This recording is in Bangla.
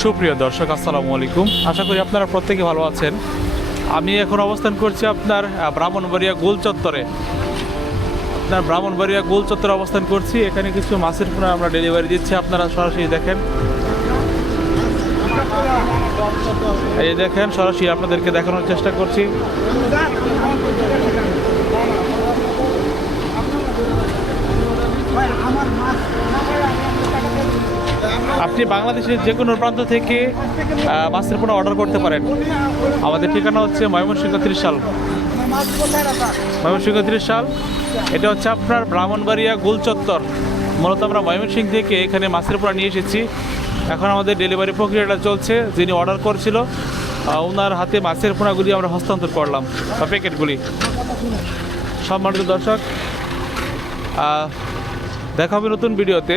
সুপ্রিয় দর্শক, আসসালামু আলাইকুম। আশা করি আপনারা প্রত্যেকে ভালো আছেন। আমি এখন অবস্থান করছি আপনার ব্রাহ্মণবাড়িয়া গোল চত্বরে। আপনার ব্রাহ্মণবাড়িয়া গোল চত্বরে অবস্থান করছি। এখানে কিছু মাছের পোনা আমরা ডেলিভারি দিচ্ছি। আপনারা সরাসরি দেখেন। এই দেখেন, সরাসরি আপনাদেরকে দেখানোর চেষ্টা করছি। আপনি বাংলাদেশের যে কোনো প্রান্ত থেকে মাছের পোনা অর্ডার করতে পারেন। আমাদের ঠিকানা হচ্ছে ময়মনসিংহ ত্রিশাল। ময়মনসিংহ ত্রিশাল, এটা হচ্ছে আপনার ব্রাহ্মণবাড়িয়া গোল চত্বর। মূলত আমরা ময়মনসিংহ থেকে এখানে মাছের পোনা নিয়ে এসেছি। এখন আমাদের ডেলিভারি প্রক্রিয়াটা চলছে, যিনি অর্ডার করছিল ওনার হাতে মাছের পোনাগুলি আমরা হস্তান্তর করলাম, বা প্যাকেটগুলি। সম্মানিত দর্শক দেখা হবে নতুন ভিডিওতে।